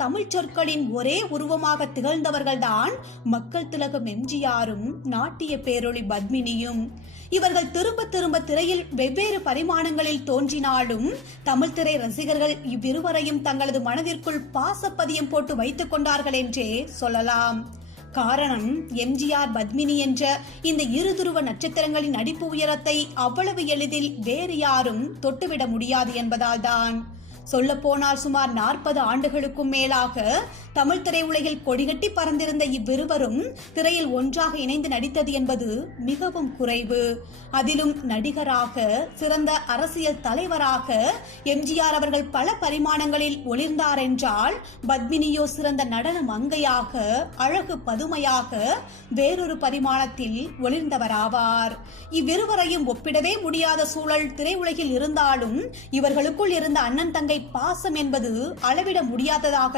தமிழ் சொற்களின் ஒரே உருவமாக திகழ்ந்தவர்கள்தான் மக்கள் திலகம் எம்ஜிஆரும் நாட்டிய பேரொளி பத்மினியும். இவர்கள் திரும்ப திரும்ப திரையில் வெவ்வேறு பரிமாணங்களில் தோன்றினாலும் தமிழ் திரை ரசிகர்கள் இவ்விருவரையும் தங்களது மனதிற்குள் பாசப்பதியம் போட்டு வைத்துக் கொண்டார்கள் என்றே சொல்லலாம். காரணம், எம்ஜிஆர் பத்மினி என்ற இந்த இருதுருவ நட்சத்திரங்களின் நடிப்பு உயரத்தை அவ்வளவு எளிதில் வேறு யாரும் தொட்டுவிட முடியாது என்பதால் தான். சொல்ல போனால் சுமார் 40 ஆண்டுகளுக்கும் மேலாக தமிழ் திரையுலகில் கொடிகட்டி பறந்திருந்த இவ்விருவரும் திரையில் ஒன்றாக இணைந்து நடித்தது என்பது மிகவும் குறைவு. அதிலும் நடிகராக, சிறந்த அரசியல் தலைவராக எம்ஜிஆர் அவர்கள் பல பரிமாணங்களில் ஒளிர்ந்தார் என்றால், பத்மினியோ சிறந்த நடன மங்கையாக, அழகு பதுமையாக வேறொரு பரிமாணத்தில் ஒளிர்ந்தவராவார். இவ்விருவரையும் ஒப்பிடவே முடியாத சூழல் திரையுலகில் இருந்தாலும் இவர்களுக்குள் இருந்த அண்ணன் தங்கை பாசம் என்பது அளவிட முடியாததாக